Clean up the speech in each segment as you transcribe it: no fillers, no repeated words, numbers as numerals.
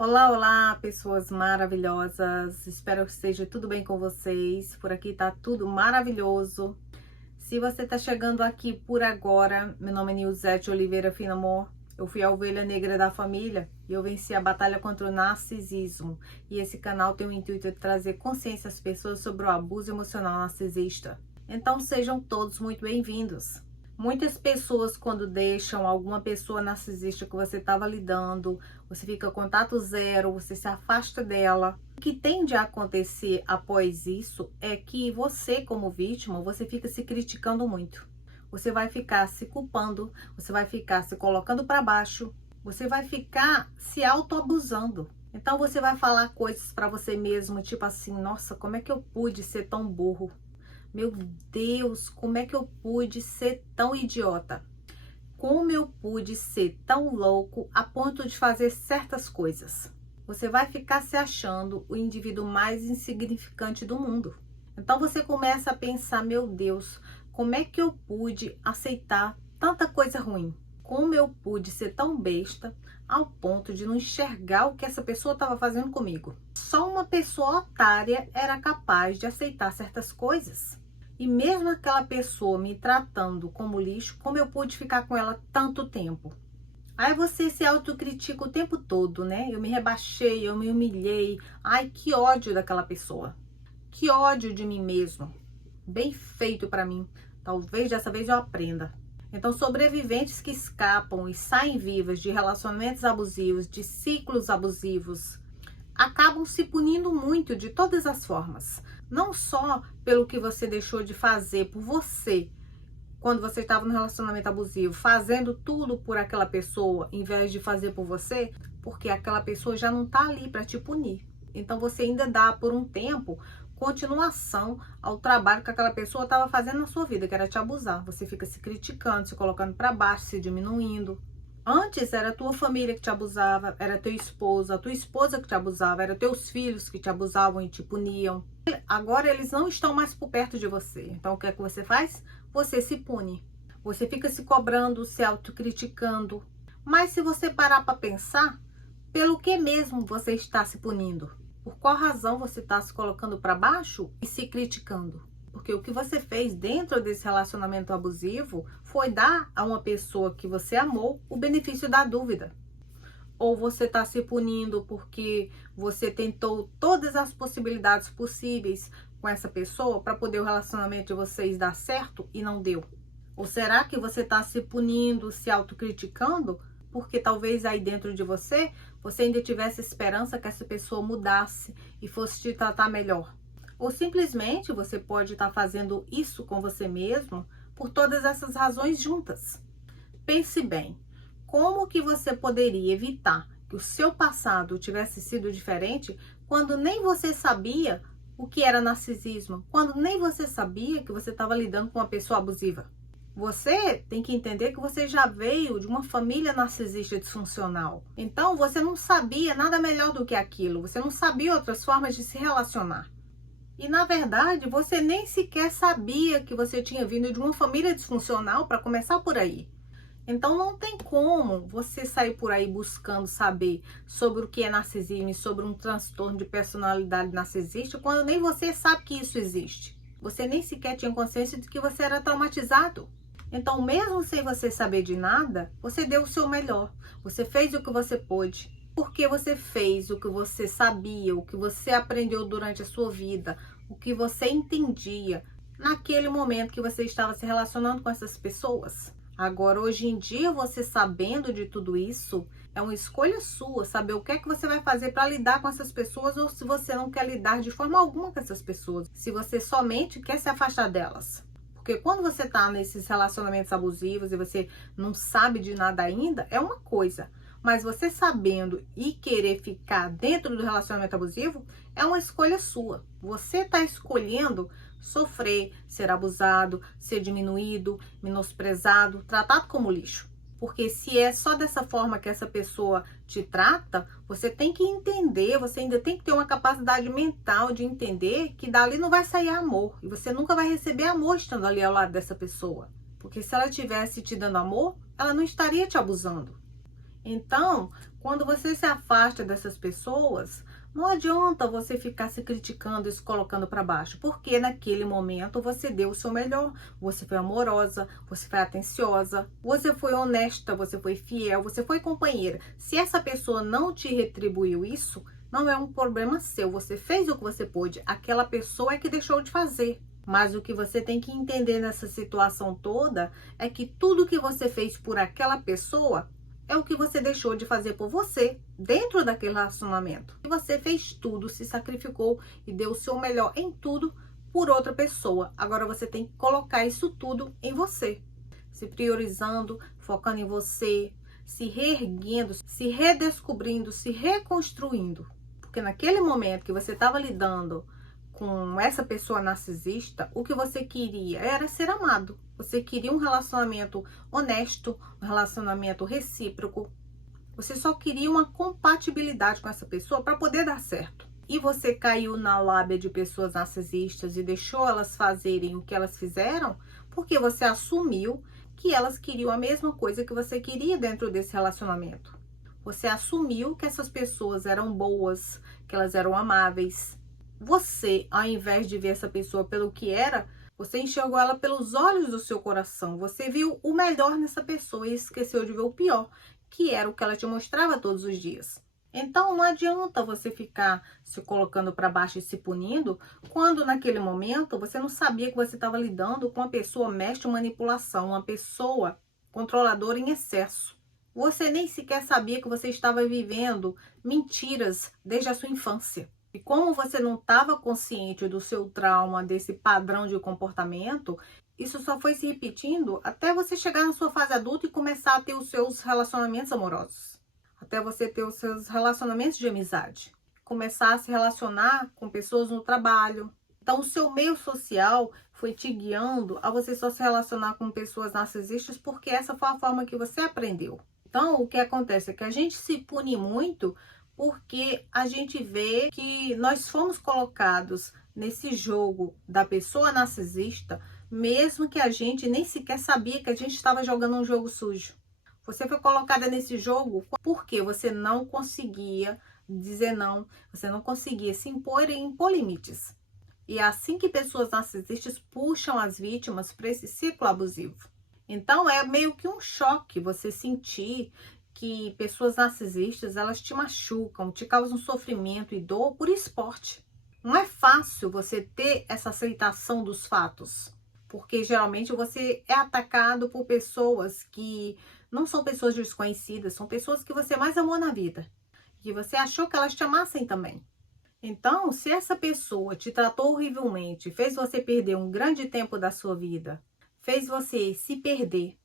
Olá, olá, pessoas maravilhosas. Espero que esteja tudo bem com vocês. Por aqui tá tudo maravilhoso. Se você tá chegando aqui por agora, meu nome é Nilzete Oliveira Finamor. Eu fui a ovelha negra da família e eu venci a batalha contra o narcisismo. E esse canal tem o intuito de trazer consciência às pessoas sobre o abuso emocional narcisista. Então sejam todos muito bem-vindos. Muitas pessoas, quando deixam alguma pessoa narcisista que você estava lidando, você fica contato zero, você se afasta dela. O que tende a acontecer após isso é que você, como vítima, você fica se criticando muito. Você vai ficar se culpando, você vai ficar se colocando para baixo, você vai ficar se autoabusando. Então você vai falar coisas para você mesmo, tipo assim, nossa, como é que eu pude ser tão burro? Meu Deus, como é que eu pude ser tão idiota? Como eu pude ser tão louco a ponto de fazer certas coisas? Você vai ficar se achando o indivíduo mais insignificante do mundo. Então você começa a pensar, meu Deus, como é que eu pude aceitar tanta coisa ruim? Como eu pude ser tão besta ao ponto de não enxergar o que essa pessoa estava fazendo comigo? Só uma pessoa otária era capaz de aceitar certas coisas. E mesmo aquela pessoa me tratando como lixo, como eu pude ficar com ela tanto tempo? Aí você se autocritica o tempo todo, né? Eu me rebaixei, eu me humilhei. Ai, que ódio daquela pessoa. Que ódio de mim mesmo. Bem feito para mim. Talvez dessa vez eu aprenda. Então, sobreviventes que escapam e saem vivas de relacionamentos abusivos, de ciclos abusivos, acabam se punindo muito de todas as formas. Não só pelo que você deixou de fazer por você, quando você estava no relacionamento abusivo, fazendo tudo por aquela pessoa, em vez de fazer por você, porque aquela pessoa já não está ali para te punir. Então você ainda dá por um tempo continuação ao trabalho que aquela pessoa estava fazendo na sua vida, que era te abusar. Você fica se criticando, se colocando para baixo, se diminuindo. Antes era a tua família que te abusava, era teu esposo, a tua esposa que te abusava, era teus filhos que te abusavam e te puniam. Agora eles não estão mais por perto de você. Então o que é que você faz? Você se pune. Você fica se cobrando, se autocriticando. Mas se você parar para pensar, pelo que mesmo você está se punindo? Por qual razão você está se colocando para baixo e se criticando? Porque o que você fez dentro desse relacionamento abusivo foi dar a uma pessoa que você amou o benefício da dúvida. Ou você está se punindo porque você tentou todas as possibilidades possíveis com essa pessoa para poder o relacionamento de vocês dar certo e não deu? Ou será que você está se punindo, se autocriticando porque talvez aí dentro de você ainda tivesse esperança que essa pessoa mudasse e fosse te tratar melhor? Ou simplesmente você pode estar fazendo isso com você mesmo por todas essas razões juntas. Pense bem, como que você poderia evitar que o seu passado tivesse sido diferente quando nem você sabia o que era narcisismo, quando nem você sabia que você estava lidando com uma pessoa abusiva? Você tem que entender que você já veio de uma família narcisista disfuncional. Então você não sabia nada melhor do que aquilo, você não sabia outras formas de se relacionar. E na verdade, você nem sequer sabia que você tinha vindo de uma família disfuncional, para começar por aí. Então não tem como você sair por aí buscando saber sobre o que é narcisismo e sobre um transtorno de personalidade narcisista, quando nem você sabe que isso existe. Você nem sequer tinha consciência de que você era traumatizado. Então, mesmo sem você saber de nada, você deu o seu melhor. Você fez o que você pôde. Porque você fez o que você sabia, o que você aprendeu durante a sua vida, o que você entendia naquele momento que você estava se relacionando com essas pessoas. Agora, hoje em dia, você sabendo de tudo isso, é uma escolha sua saber o que é que você vai fazer para lidar com essas pessoas, ou se você não quer lidar de forma alguma com essas pessoas, se você somente quer se afastar delas. Porque quando você está nesses relacionamentos abusivos e você não sabe de nada ainda, é uma coisa. Mas você sabendo e querer ficar dentro do relacionamento abusivo é uma escolha sua. Você está escolhendo sofrer, ser abusado, ser diminuído, menosprezado, tratado como lixo. Porque se é só dessa forma que essa pessoa te trata, você tem que entender, você ainda tem que ter uma capacidade mental de entender que dali não vai sair amor. E você nunca vai receber amor estando ali ao lado dessa pessoa. Porque se ela estivesse te dando amor, ela não estaria te abusando. Então, quando você se afasta dessas pessoas, não adianta você ficar se criticando e se colocando para baixo, porque naquele momento você deu o seu melhor, você foi amorosa, você foi atenciosa, você foi honesta, você foi fiel, você foi companheira. Se essa pessoa não te retribuiu isso, não é um problema seu, você fez o que você pôde, aquela pessoa é que deixou de fazer. Mas o que você tem que entender nessa situação toda é que tudo que você fez por aquela pessoa é o que você deixou de fazer por você dentro daquele relacionamento. E você fez tudo, se sacrificou e deu o seu melhor em tudo por outra pessoa. Agora você tem que colocar isso tudo em você, se priorizando, focando em você, se reerguendo, se redescobrindo, se reconstruindo. Porque naquele momento que você estava lidando com essa pessoa narcisista, o que você queria era ser amado. Você queria um relacionamento honesto, um relacionamento recíproco. Você só queria uma compatibilidade com essa pessoa para poder dar certo. E você caiu na lábia de pessoas narcisistas e deixou elas fazerem o que elas fizeram, porque você assumiu que elas queriam a mesma coisa que você queria dentro desse relacionamento. Você assumiu que essas pessoas eram boas, que elas eram amáveis. Você, ao invés de ver essa pessoa pelo que era, você enxergou ela pelos olhos do seu coração. Você viu o melhor nessa pessoa e esqueceu de ver o pior, que era o que ela te mostrava todos os dias. Então não adianta você ficar se colocando para baixo e se punindo, quando naquele momento você não sabia que você estava lidando com uma pessoa mestre em manipulação, uma pessoa controladora em excesso. Você nem sequer sabia que você estava vivendo mentiras desde a sua infância. E como você não estava consciente do seu trauma, desse padrão de comportamento, isso só foi se repetindo até você chegar na sua fase adulta e começar a ter os seus relacionamentos amorosos. Até você ter os seus relacionamentos de amizade. Começar a se relacionar com pessoas no trabalho. Então, o seu meio social foi te guiando a você só se relacionar com pessoas narcisistas porque essa foi a forma que você aprendeu. Então, o que acontece é que a gente se pune muito porque a gente vê que nós fomos colocados nesse jogo da pessoa narcisista, mesmo que a gente nem sequer sabia que a gente estava jogando um jogo sujo. Você foi colocada nesse jogo porque você não conseguia dizer não, você não conseguia se impor e impor limites. E é assim que pessoas narcisistas puxam as vítimas para esse ciclo abusivo. Então, é meio que um choque você sentir que pessoas narcisistas, elas te machucam, te causam sofrimento e dor por esporte. Não é fácil você ter essa aceitação dos fatos, porque geralmente você é atacado por pessoas que não são pessoas desconhecidas, são pessoas que você mais amou na vida, que você achou que elas te amassem também. Então, se essa pessoa te tratou horrivelmente, fez você perder um grande tempo da sua vida, fez você se perder,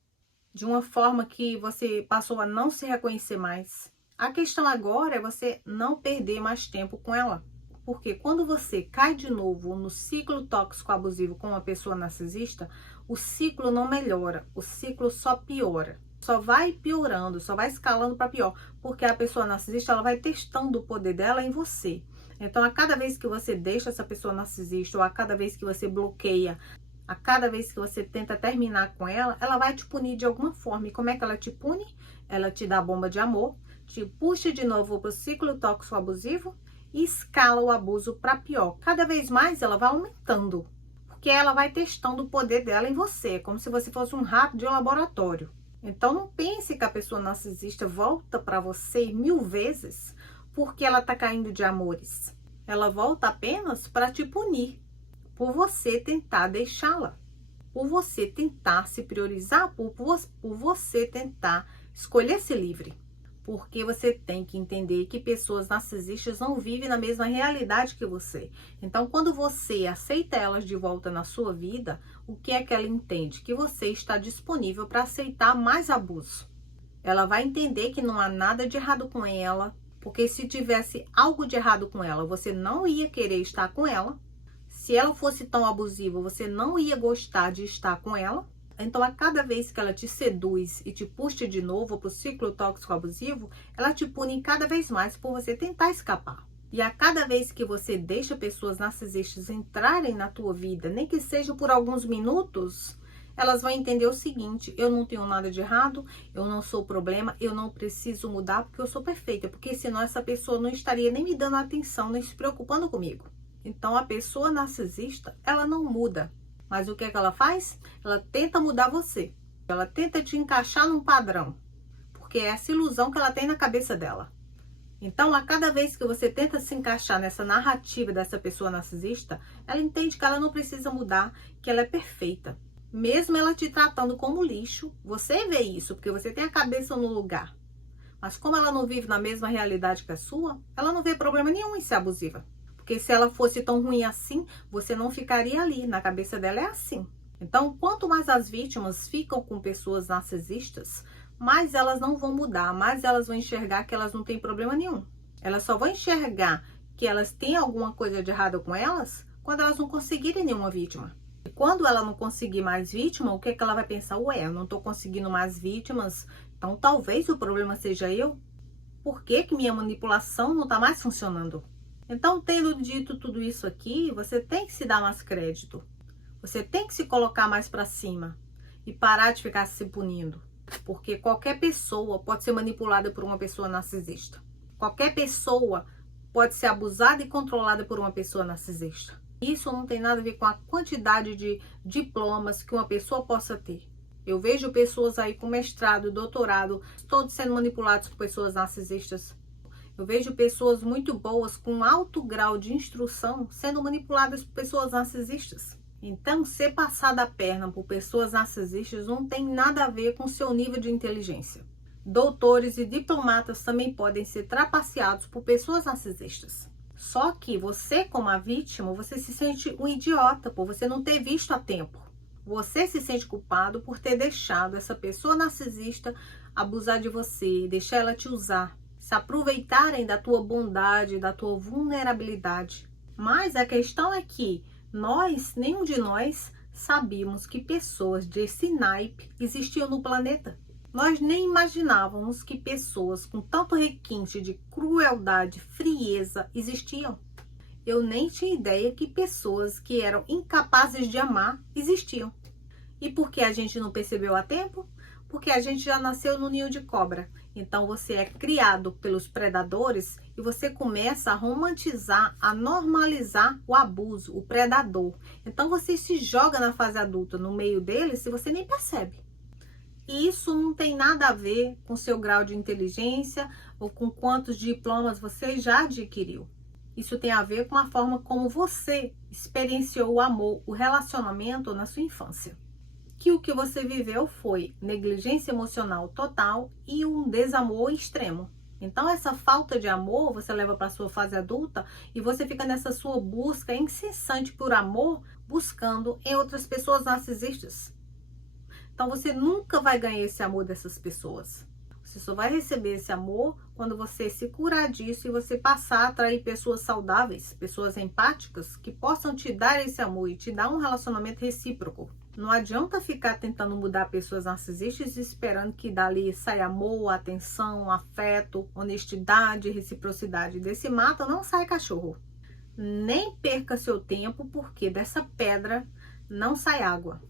de uma forma que você passou a não se reconhecer mais. A questão agora é você não perder mais tempo com ela. Porque quando você cai de novo no ciclo tóxico abusivo com uma pessoa narcisista, o ciclo não melhora, o ciclo só piora. Só vai piorando, só vai escalando para pior. Porque a pessoa narcisista, ela vai testando o poder dela em você. Então, a cada vez que você deixa essa pessoa narcisista, ou a cada vez que você bloqueia, a cada vez que você tenta terminar com ela, ela vai te punir de alguma forma. E como é que ela te pune? Ela te dá bomba de amor, te puxa de novo para o ciclo tóxico abusivo e escala o abuso para pior. Cada vez mais ela vai aumentando, porque ela vai testando o poder dela em você, como se você fosse um rato de laboratório. Então não pense que a pessoa narcisista volta para você 1000 vezes porque ela está caindo de amores. Ela volta apenas para te punir, por você tentar deixá-la, por você tentar se priorizar, por você tentar escolher ser livre. Porque você tem que entender que pessoas narcisistas não vivem na mesma realidade que você. Então, quando você aceita elas de volta na sua vida, o que é que ela entende? Que você está disponível para aceitar mais abuso. Ela vai entender que não há nada de errado com ela, porque se tivesse algo de errado com ela, você não ia querer estar com ela. Se ela fosse tão abusiva, você não ia gostar de estar com ela. Então, a cada vez que ela te seduz e te puxa de novo para o ciclo tóxico abusivo, ela te pune cada vez mais por você tentar escapar. E a cada vez que você deixa pessoas narcisistas entrarem na tua vida, nem que seja por alguns minutos, elas vão entender o seguinte: eu não tenho nada de errado, eu não sou o problema, eu não preciso mudar porque eu sou perfeita, porque senão essa pessoa não estaria nem me dando atenção, nem se preocupando comigo. Então a pessoa narcisista, ela não muda, mas o que é que ela faz? Ela tenta mudar você, ela tenta te encaixar num padrão, porque é essa ilusão que ela tem na cabeça dela. Então, a cada vez que você tenta se encaixar nessa narrativa dessa pessoa narcisista, ela entende que ela não precisa mudar, que ela é perfeita. Mesmo ela te tratando como lixo, você vê isso, porque você tem a cabeça no lugar. Mas como ela não vive na mesma realidade que a sua, ela não vê problema nenhum em ser abusiva. Porque se ela fosse tão ruim assim, você não ficaria ali. Na cabeça dela é assim. Então, quanto mais as vítimas ficam com pessoas narcisistas, mais elas não vão mudar, mais elas vão enxergar que elas não têm problema nenhum. Elas só vão enxergar que elas têm alguma coisa de errado com elas quando elas não conseguirem nenhuma vítima. E quando ela não conseguir mais vítima, o que é que ela vai pensar? Ué, eu não tô conseguindo mais vítimas, então talvez o problema seja eu. Por que que minha manipulação não tá mais funcionando? Então, tendo dito tudo isso aqui, você tem que se dar mais crédito. Você tem que se colocar mais para cima e parar de ficar se punindo. Porque qualquer pessoa pode ser manipulada por uma pessoa narcisista. Qualquer pessoa pode ser abusada e controlada por uma pessoa narcisista. Isso não tem nada a ver com a quantidade de diplomas que uma pessoa possa ter. Eu vejo pessoas aí com mestrado, doutorado, todos sendo manipulados por pessoas narcisistas. Eu vejo pessoas muito boas com alto grau de instrução sendo manipuladas por pessoas narcisistas. Então, ser passada a perna por pessoas narcisistas não tem nada a ver com seu nível de inteligência. Doutores e diplomatas também podem ser trapaceados por pessoas narcisistas. Só que você, como a vítima, você se sente um idiota por você não ter visto a tempo. Você se sente culpado por ter deixado essa pessoa narcisista abusar de você, deixar ela te usar, se aproveitarem da tua bondade, da tua vulnerabilidade. Mas a questão é que nenhum de nós sabíamos que pessoas desse naipe existiam no planeta. Nós nem imaginávamos que pessoas com tanto requinte de crueldade, frieza existiam. Eu nem tinha ideia que pessoas que eram incapazes de amar existiam. E por que a gente não percebeu a tempo? Porque a gente já nasceu no ninho de cobra. Então você é criado pelos predadores e você começa a romantizar, a normalizar o abuso, o predador. Então você se joga na fase adulta, no meio deles, e você nem percebe. E isso não tem nada a ver com seu grau de inteligência ou com quantos diplomas você já adquiriu. Isso tem a ver com a forma como você experienciou o amor, o relacionamento na sua infância. Que o que você viveu foi negligência emocional total e um desamor extremo. Então, essa falta de amor você leva para a sua fase adulta e você fica nessa sua busca incessante por amor, buscando em outras pessoas narcisistas. Então, você nunca vai ganhar esse amor dessas pessoas. Você só vai receber esse amor quando você se curar disso e você passar a atrair pessoas saudáveis, pessoas empáticas, que possam te dar esse amor e te dar um relacionamento recíproco. Não adianta ficar tentando mudar pessoas narcisistas esperando que dali saia amor, atenção, afeto, honestidade, reciprocidade. Desse mato não sai cachorro. Nem perca seu tempo, porque dessa pedra não sai água.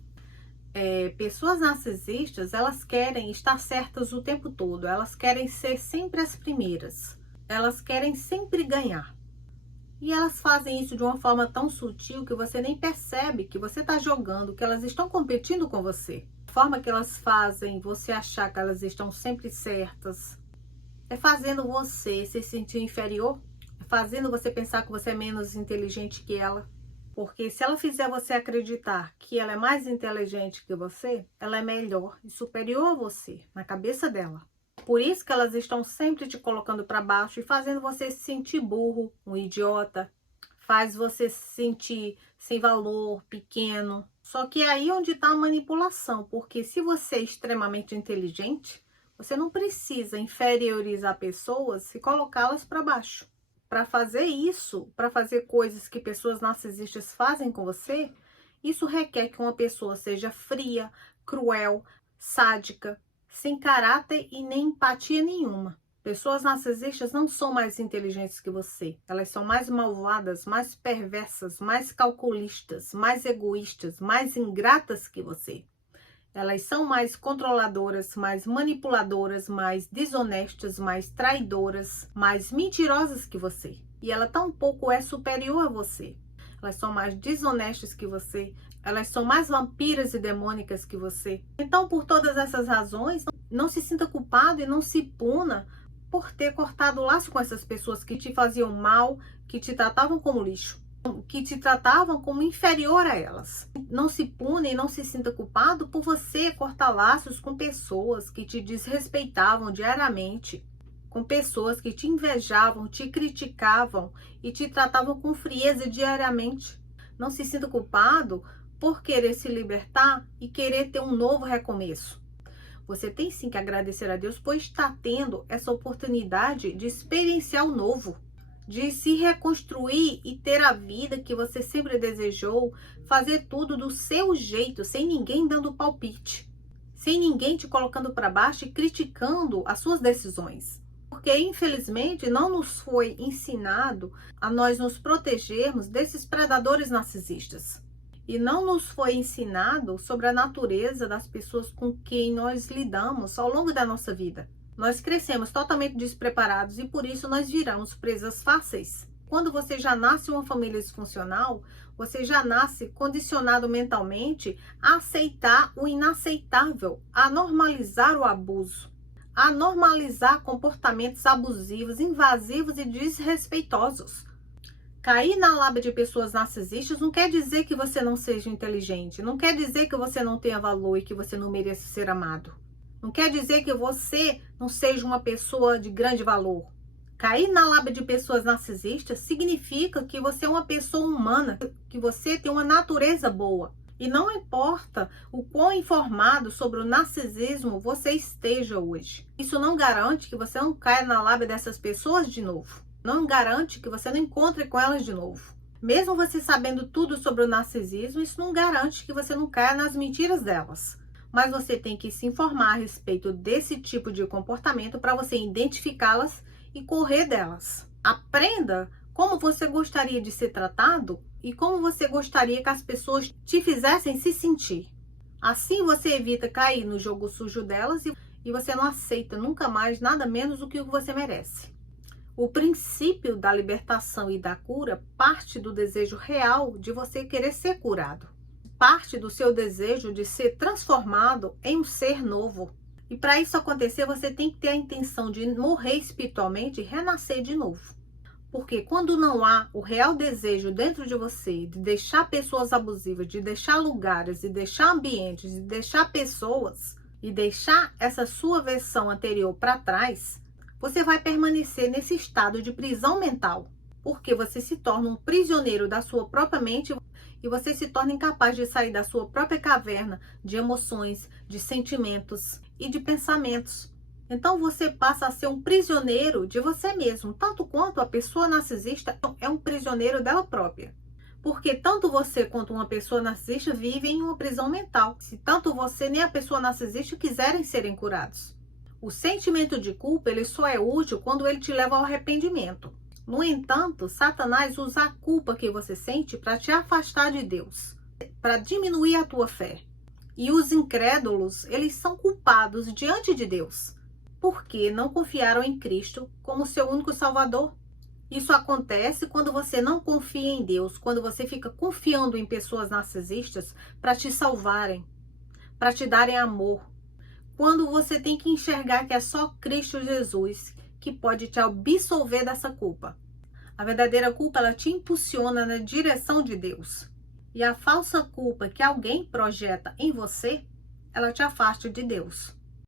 Pessoas narcisistas, elas querem estar certas o tempo todo. Elas querem ser sempre as primeiras. Elas querem sempre ganhar. E elas fazem isso de uma forma tão sutil que você nem percebe que você está jogando, que elas estão competindo com você. A forma que elas fazem você achar que elas estão sempre certas é fazendo você se sentir inferior, é fazendo você pensar que você é menos inteligente que ela. Porque se ela fizer você acreditar que ela é mais inteligente que você, ela é melhor e superior a você, na cabeça dela. Por isso que elas estão sempre te colocando para baixo e fazendo você se sentir burro, um idiota. Faz você se sentir sem valor, pequeno. Só que é aí onde está a manipulação. Porque se você é extremamente inteligente, você não precisa inferiorizar pessoas e colocá-las para baixo. Para fazer isso, para fazer coisas que pessoas narcisistas fazem com você, isso requer que uma pessoa seja fria, cruel, sádica, sem caráter e nem empatia nenhuma. Pessoas narcisistas não são mais inteligentes que você. Elas são mais malvadas, mais perversas, mais calculistas, mais egoístas, mais ingratas que você. Elas são mais controladoras, mais manipuladoras, mais desonestas, mais traidoras, mais mentirosas que você. E ela tampouco é superior a você. Elas são mais desonestas que você. Elas são mais vampiras e demônicas que você. Então, por todas essas razões, não se sinta culpado e não se puna por ter cortado o laço com essas pessoas que te faziam mal, que te tratavam como lixo, que te tratavam como inferior a elas. Não se pune e não se sinta culpado por você cortar laços com pessoas que te desrespeitavam diariamente, com pessoas que te invejavam, te criticavam e te tratavam com frieza diariamente. Não se sinta culpado por querer se libertar e querer ter um novo recomeço. Você tem sim que agradecer a Deus por estar tendo essa oportunidade de experienciar o novo, de se reconstruir e ter a vida que você sempre desejou, fazer tudo do seu jeito, sem ninguém dando palpite, sem ninguém te colocando para baixo e criticando as suas decisões. Porque infelizmente não nos foi ensinado a nós nos protegermos desses predadores narcisistas. E não nos foi ensinado sobre a natureza das pessoas com quem nós lidamos ao longo da nossa vida. Nós crescemos totalmente despreparados e por isso nós viramos presas fáceis. Quando você já nasce em uma família disfuncional, você já nasce condicionado mentalmente a aceitar o inaceitável, a normalizar o abuso, a normalizar comportamentos abusivos, invasivos e desrespeitosos. Cair na lábia de pessoas narcisistas não quer dizer que você não seja inteligente, não quer dizer que você não tenha valor e que você não mereça ser amado. Não quer dizer que você não seja uma pessoa de grande valor. Cair na lábia de pessoas narcisistas significa que você é uma pessoa humana, que você tem uma natureza boa. E não importa o quão informado sobre o narcisismo você esteja hoje. Isso não garante que você não caia na lábia dessas pessoas de novo. Não garante que você não encontre com elas de novo. Mesmo você sabendo tudo sobre o narcisismo, isso não garante que você não caia nas mentiras delas. Mas você tem que se informar a respeito desse tipo de comportamento para você identificá-las e correr delas. Aprenda como você gostaria de ser tratado e como você gostaria que as pessoas te fizessem se sentir. Assim você evita cair no jogo sujo delas e você não aceita nunca mais nada menos do que o que você merece. O princípio da libertação e da cura parte do desejo real de você querer ser curado. Parte do seu desejo de ser transformado em um ser novo. E para isso acontecer, você tem que ter a intenção de morrer espiritualmente e renascer de novo. Porque quando não há o real desejo dentro de você de deixar pessoas abusivas, de deixar lugares, de deixar ambientes, de deixar pessoas e deixar essa sua versão anterior para trás, você vai permanecer nesse estado de prisão mental, porque você se torna um prisioneiro da sua própria mente e você se torna incapaz de sair da sua própria caverna de emoções, de sentimentos e de pensamentos. Então você passa a ser um prisioneiro de você mesmo, tanto quanto a pessoa narcisista é um prisioneiro dela própria. Porque tanto você quanto uma pessoa narcisista vivem em uma prisão mental, se tanto você nem a pessoa narcisista quiserem serem curados. O sentimento de culpa, ele só é útil quando ele te leva ao arrependimento. No entanto, Satanás usa a culpa que você sente para te afastar de Deus, para diminuir a tua fé. E os incrédulos, eles são culpados diante de Deus, porque não confiaram em Cristo como seu único Salvador. Isso acontece quando você não confia em Deus, quando você fica confiando em pessoas narcisistas para te salvarem, para te darem amor. Quando você tem que enxergar que é só Cristo Jesus que pode te absolver dessa culpa. A verdadeira culpa, ela te impulsiona na direção de Deus. E a falsa culpa que alguém projeta em você, ela te afasta de Deus.